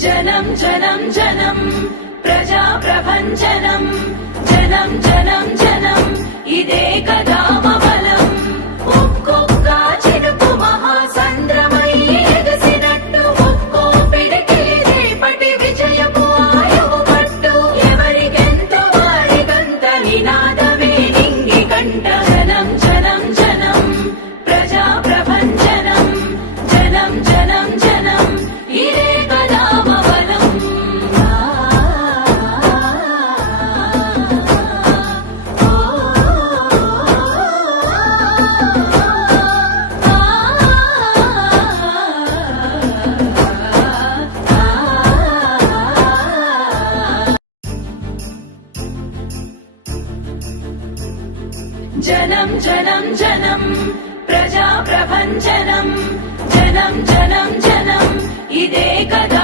జనం జనం జనం ప్రజా ప్రభంజనం జనం జనం జనం ఇదే కదా బలం ఒక్కొక్క చినుకు మహాసంద్రమై ఎగసినట్టు ఒక్కో పిడికిలి రేపటి విజయపు ఆయువు పట్టు ఎవరికెంతో వారికంత నినాదమే నింగి కంట జనం జనం జనం ప్రజా ప్రభంజనం జనం జనం జనం ఇదే కదా బలం జనం జనం జనం ప్రజా ప్రభంజనం జనం జనం జనం ఇదే కదా